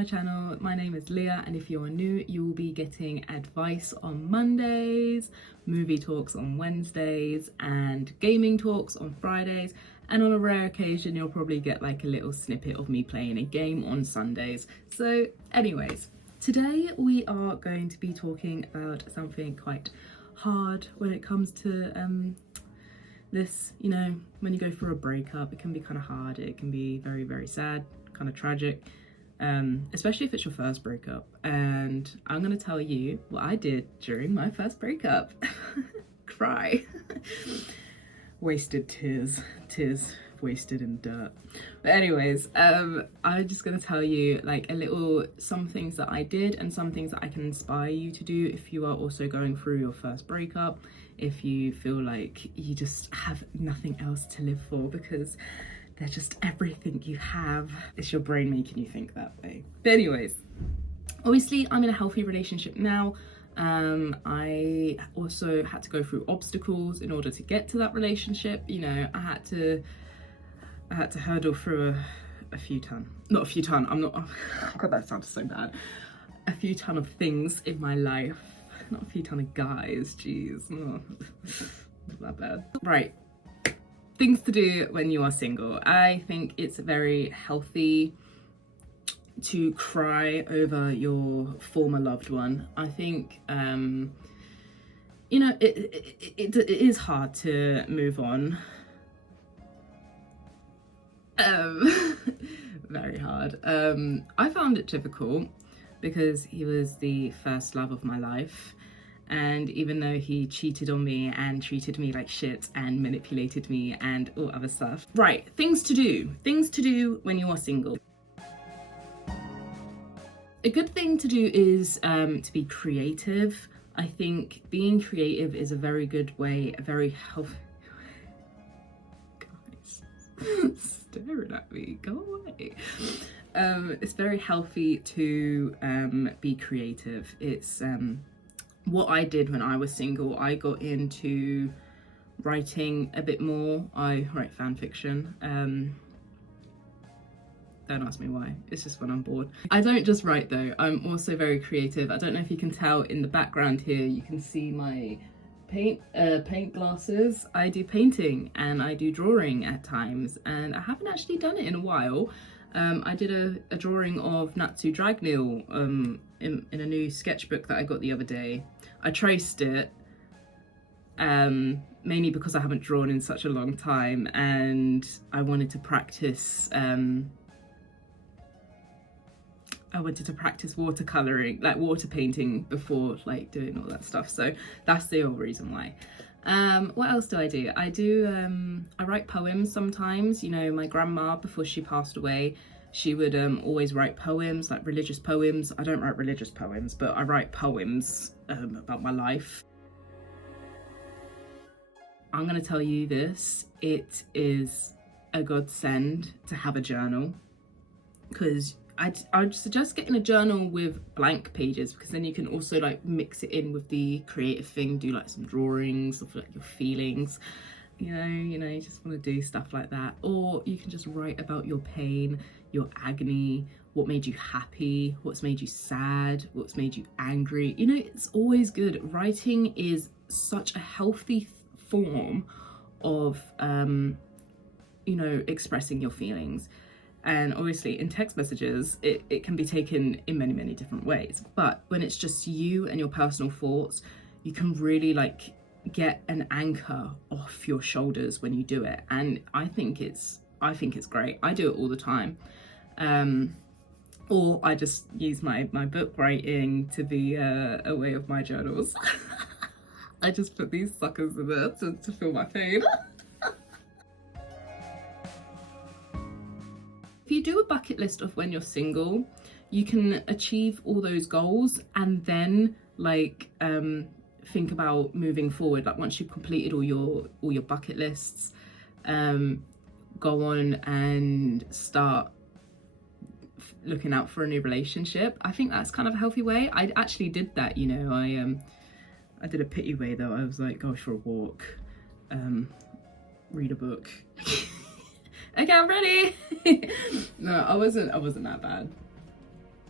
my channel. My name is Leah, and if you are new, you will be getting advice on Mondays, movie talks on Wednesdays, and gaming talks on Fridays. And on a rare occasion, you'll probably get like a little snippet of me playing a game on Sundays. So anyways, today we are going to be talking about something quite hard when it comes to this. You know, when you go through a breakup, it can be kind of hard. It can be very, very sad, kind of tragic, especially if it's your first breakup. And I'm going to tell you what I did during my first breakup. Cry. Wasted tears wasted in dirt. But anyways, I'm just gonna tell you like some things that I did and some things that I can inspire you to do if you are also going through your first breakup, if you feel like you just have nothing else to live for because they're just everything you have. It's your brain making you think that way. But anyways, obviously I'm in a healthy relationship now. I also had to go through obstacles in order to get to that relationship. You know, I had to hurdle through a few ton. Not a few ton, God, that sounds so bad. A few ton of things in my life. Not a few ton of guys, jeez. Oh, not that bad. Right, things to do when you are single. I think it's very healthy to cry over your former loved one. I think, you know, it is hard to move on. Very hard. I found it difficult because he was the first love of my life. And even though he cheated on me and treated me like shit and manipulated me and all other stuff. Right, things to do when you are single. A good thing to do is to be creative. I think being creative is a very good way, a very healthy... Guys, staring at me, go away. It's very healthy to be creative. It's what I did when I was single. I got into writing a bit more. I write fan fiction. Don't ask me why, it's just when I'm bored. I don't just write though, I'm also very creative. I don't know if you can tell in the background here, you can see my paint glasses. I do painting and I do drawing at times, and I haven't actually done it in a while. I did a drawing of Natsu Dragneel in a new sketchbook that I got the other day. I traced it, mainly because I haven't drawn in such a long time and I wanted to practice watercoloring, like water painting, before like doing all that stuff. So that's the whole reason why. What else do? I write poems sometimes. You know, my grandma, before she passed away, she would always write poems, like religious poems. I don't write religious poems, but I write poems about my life. I'm gonna tell you this, it is a godsend to have a journal, because I'd suggest getting a journal with blank pages, because then you can also like mix it in with the creative thing, do like some drawings of like your feelings, you know, you just want to do stuff like that. Or you can just write about your pain, your agony, what made you happy, what's made you sad, what's made you angry. You know, it's always good. Writing is such a healthy form of, you know, expressing your feelings. And obviously in text messages, it can be taken in many, many different ways. But when it's just you and your personal thoughts, you can really like get an anchor off your shoulders when you do it. And I think it's great. I do it all the time. Or I just use my book writing to be a way of my journals. I just put these suckers in there to feel my pain. If you do a bucket list of when you're single, you can achieve all those goals and then like think about moving forward. Like once you've completed all your bucket lists, go on and start looking out for a new relationship. I think that's kind of a healthy way. I actually did that, you know. I did a pity way though. I was like, go for a walk, read a book. Okay, I'm ready. No, I wasn't that bad.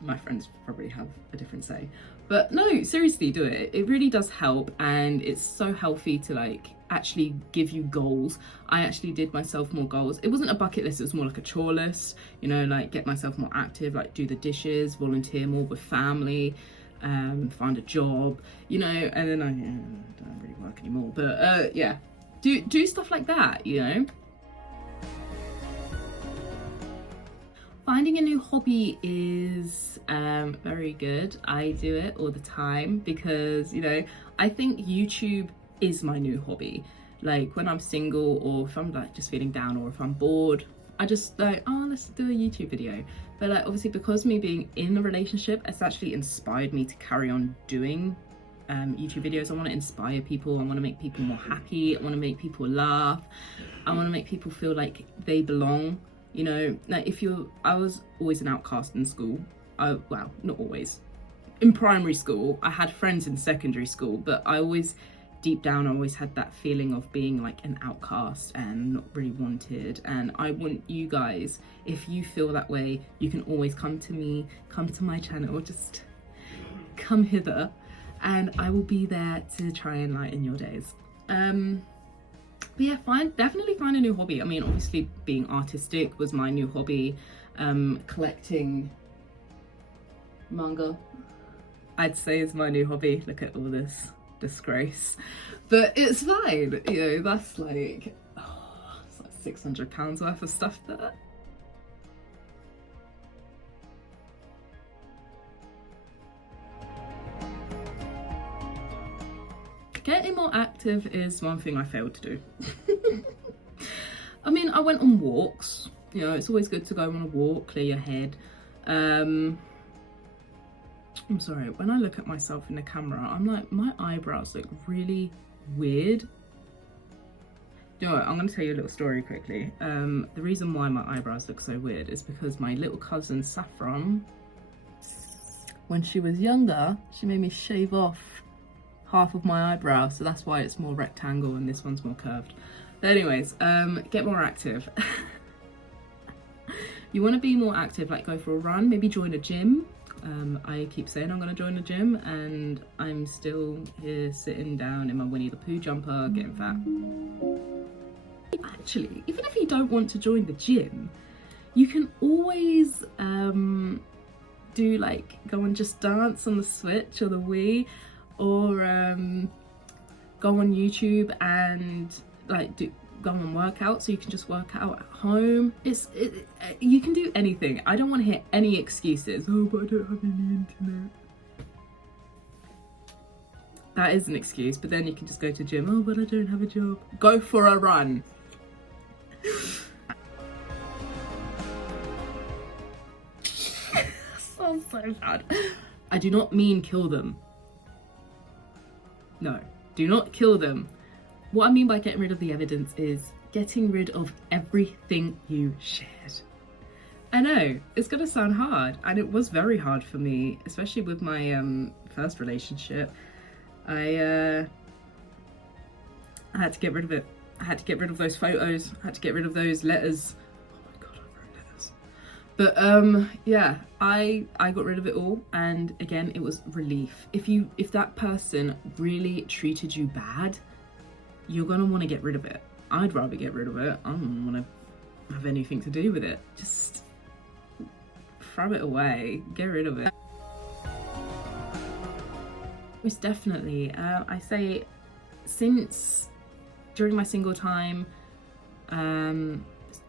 My friends probably have a different say, but no, seriously, do it. It really does help, and it's so healthy to like actually give you goals. I actually did myself more goals. It wasn't a bucket list, it was more like a chore list, you know, like get myself more active, like do the dishes, volunteer more with family, find a job, you know. And then I don't really work anymore, but yeah, do stuff like that, you know. Finding a new hobby is very good. I do it all the time because, you know, I think YouTube is my new hobby. Like when I'm single, or if I'm like just feeling down, or if I'm bored, I just like, oh, let's do a YouTube video. But like obviously because me being in a relationship, it's actually inspired me to carry on doing YouTube videos. I want to inspire people. I want to make people more happy. I want to make people laugh. I want to make people feel like they belong. You know, like I was always an outcast in school. Well, not always. In primary school, I had friends in secondary school, but I always, deep down, I always had that feeling of being like an outcast and not really wanted. And I want you guys, if you feel that way, you can always come to me, come to my channel, just come hither, and I will be there to try and lighten your days. But yeah, definitely find a new hobby. I mean, obviously being artistic was my new hobby. Collecting manga, I'd say, is my new hobby. Look at all this disgrace, but it's fine. You know, that's like, it's like £600 worth of stuff there. Getting more active is one thing I failed to do. I mean, I went on walks. You know, it's always good to go on a walk, clear your head. I'm sorry, when I look at myself in the camera, I'm like, my eyebrows look really weird. You know what, I'm going to tell you a little story quickly. The reason why my eyebrows look so weird is because my little cousin Saffron, when she was younger, she made me shave off half of my eyebrow, so that's why it's more rectangle and this one's more curved. But anyways, get more active. You want to be more active, like go for a run, maybe join a gym. I keep saying I'm going to join a gym, and I'm still here sitting down in my Winnie the Pooh jumper getting fat. Actually, even if you don't want to join the gym, you can always do like go and just dance on the Switch or the Wii, or go on YouTube and like go on workout, so you can just work out at home. You can do anything. I don't want to hear any excuses. Oh, but I don't have any internet. That is an excuse, but then you can just go to gym. Oh, but I don't have a job. Go for a run. So bad. I do not mean kill them. No, do not kill them. What I mean by getting rid of the evidence is getting rid of everything you shared. I know, it's gonna sound hard, and it was very hard for me, especially with my first relationship. I had to get rid of it. I had to get rid of those photos. I had to get rid of those letters. Oh my god, I wrote letters. But yeah, I got rid of it all, and again, it was relief. If that person really treated you bad, you're gonna want to get rid of it. I'd rather get rid of it. I don't want to have anything to do with it. Just throw it away. Get rid of it. Most definitely. I say since during my single time,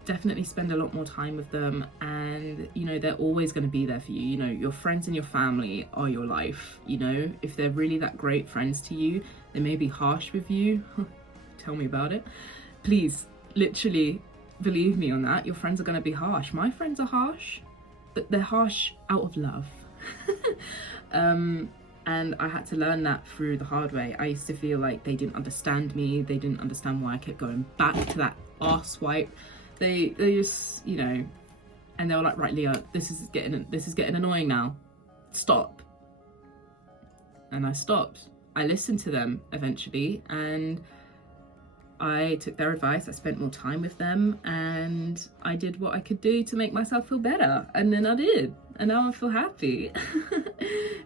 definitely spend a lot more time with them, and you know, they're always going to be there for you. You know, your friends and your family are your life. You know, if they're really that great friends to you, they may be harsh with you. Tell me about it. Please, literally believe me on that. Your friends are going to be harsh. My friends are harsh, but they're harsh out of love. And I had to learn that through the hard way. I used to feel like they didn't understand me. They didn't understand why I kept going back to that arse wipe. They just, you know, and they were like, right, Leah, this is getting annoying now. Stop. And I stopped. I listened to them eventually, and I took their advice, I spent more time with them, and I did what I could do to make myself feel better, and then I did, and now I feel happy.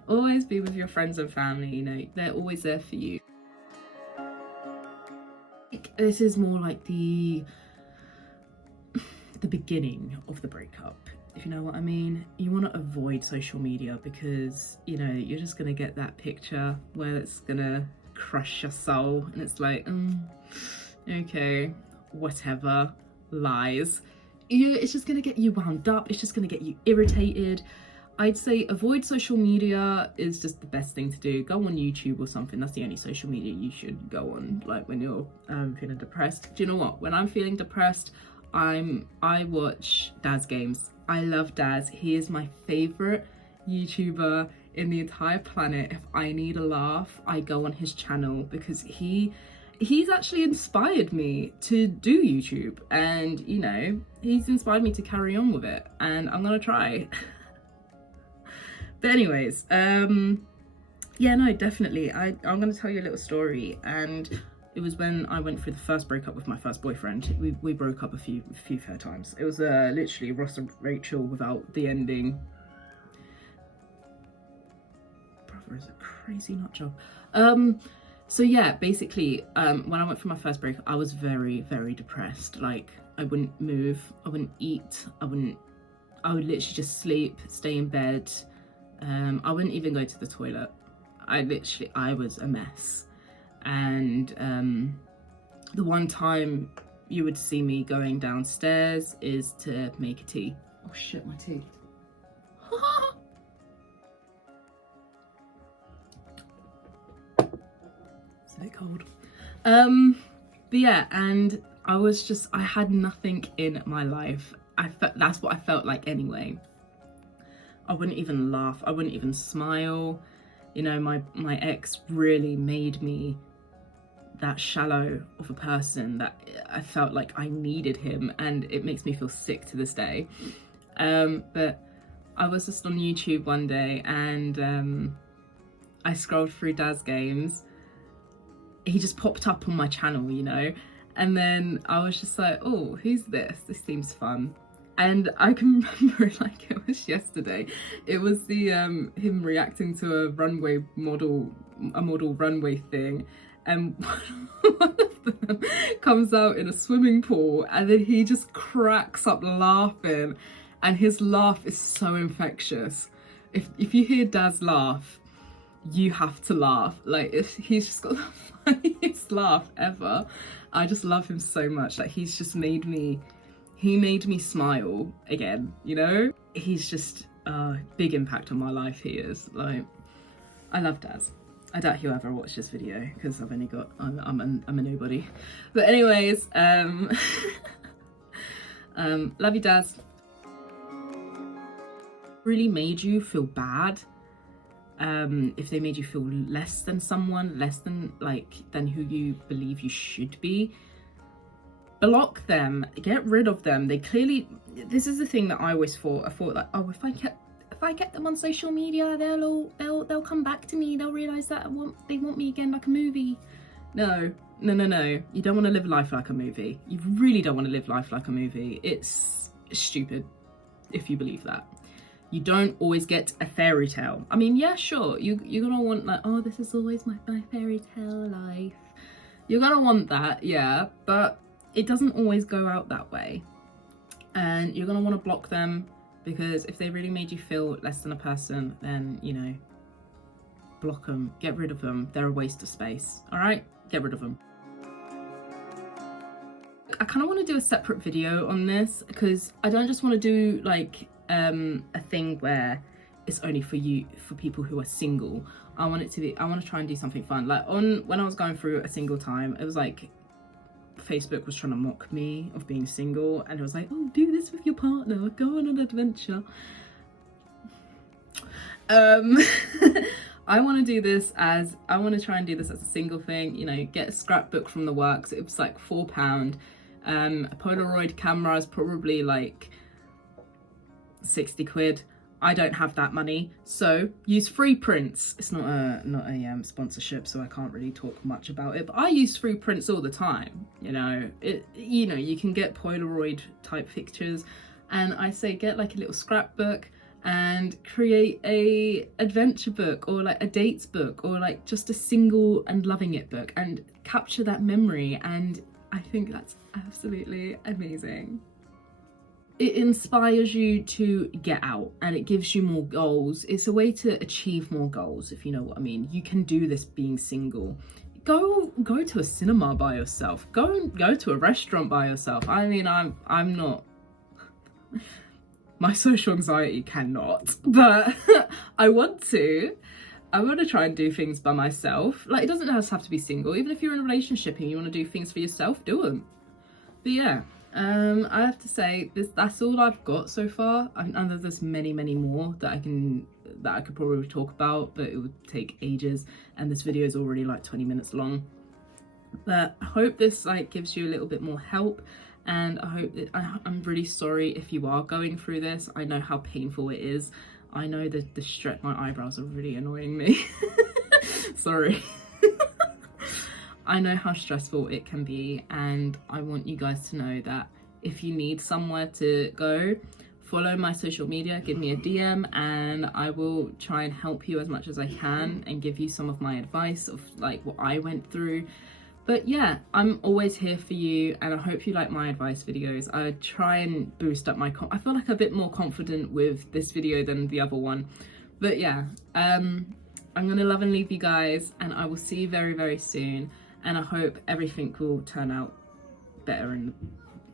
Always be with your friends and family, you know, they're always there for you. This is more like the beginning of the breakup, if you know what I mean. You want to avoid social media because, you know, you're just gonna get that picture where it's gonna crush your soul, and it's like, okay, whatever, lies. It's just gonna get you wound up, it's just gonna get you irritated. I'd say avoid social media is just the best thing to do. Go on YouTube or something. That's the only social media you should go on, like when you're feeling depressed. Do you know what? When I'm feeling depressed, I watch Daz Games. I love Daz. He is my favorite YouTuber in the entire planet. If I need a laugh, I go on his channel because he's actually inspired me to do YouTube, and you know, he's inspired me to carry on with it, and I'm gonna try. But anyways, yeah, no, definitely. I'm gonna tell you a little story, and it was when I went through the first breakup with my first boyfriend. We broke up a few fair times. It was literally Ross and Rachel without the ending. Brother is a crazy nut job. So yeah, basically, when I went through my first breakup, I was very, very depressed. Like, I wouldn't move, I wouldn't eat, I would literally just sleep, stay in bed. I wouldn't even go to the toilet. I was a mess. And the one time you would see me going downstairs is to make a tea. Oh shit, my tea. It's a bit cold. But yeah, and I had nothing in my life. That's what I felt like anyway. I wouldn't even laugh, I wouldn't even smile. You know, my ex really made me that shallow of a person that I felt like I needed him, and it makes me feel sick to this day. But I was just on YouTube one day, and I scrolled through Daz Games. He just popped up on my channel, you know, and then I was just like, oh, who's this? This seems fun. And I can remember it like it was yesterday. It was the him reacting to a model runway thing, and one of them comes out in a swimming pool, and then he just cracks up laughing, and his laugh is so infectious. If you hear Daz laugh, you have to laugh. Like, he's just got the funniest laugh ever. I just love him so much. Like, he made me smile again, you know? He's just a big impact on my life, he is. Like, I love Daz. I doubt he'll ever watch this video because I'm a nobody. But anyways, love you, Daz. Really made you feel bad. If they made you feel less than someone, less than who you believe you should be, block them, get rid of them. They clearly, this is the thing that I always thought. I thought like, oh, if I get them on social media, they'll come back to me. They'll realize that they want me again, like a movie. No. You don't want to live life like a movie. You really don't want to live life like a movie. It's stupid if you believe that. You don't always get a fairy tale. I mean, yeah, sure, you're gonna want like, oh, this is always my fairy tale life. You're gonna want that, yeah, but it doesn't always go out that way. And you're gonna want to block them, because if they really made you feel less than a person, then, you know, block them, get rid of them. They're a waste of space, all right? Get rid of them. I kind of want to do a separate video on this, because I don't just want to do like a thing where it's only for people who are single. I want to try and do something fun. Like when I was going through a single time, it was like Facebook was trying to mock me of being single, and it was like, oh, do this with your partner, go on an adventure. I want to try and do this as a single thing, you know, get a scrapbook from the works. It was like £4. A Polaroid camera is probably like 60 quid. I don't have that money, so use free prints. It's not a sponsorship, so I can't really talk much about it, but I use free prints all the time. You can get Polaroid type pictures, and I say get like a little scrapbook and create a adventure book, or like a dates book, or like just a single and loving it book, and capture that memory. And I think that's absolutely amazing. It inspires you to get out, and it gives you more goals. It's a way to achieve more goals, if you know what I mean. You can do this being single. Go to a cinema by yourself. Go to a restaurant by yourself. I mean, I'm not, my social anxiety cannot, but I want to try and do things by myself. Like, it doesn't just have to be single. Even if you're in a relationship and you want to do things for yourself, do them. But yeah, I have to say that's all I've got so far. And there's many more that I could probably talk about, but it would take ages, and this video is already like 20 minutes long. But I hope this like gives you a little bit more help, and I hope that I'm really sorry if you are going through this. I know how painful it is. I know that the stretch, my eyebrows are really annoying me. Sorry. I know how stressful it can be, and I want you guys to know that if you need somewhere to go, follow my social media, give me a DM, and I will try and help you as much as I can and give you some of my advice of like what I went through. But yeah, I'm always here for you, and I hope you like my advice videos. I try and boost up I feel like a bit more confident with this video than the other one. But yeah, I'm gonna love and leave you guys, and I will see you very, very soon. And I hope everything will turn out better, and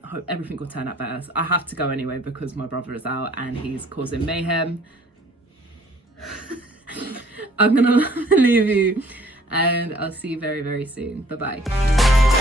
I hope everything will turn out better. I have to go anyway because my brother is out and he's causing mayhem. I'm gonna leave you, and I'll see you very, very soon. Bye bye.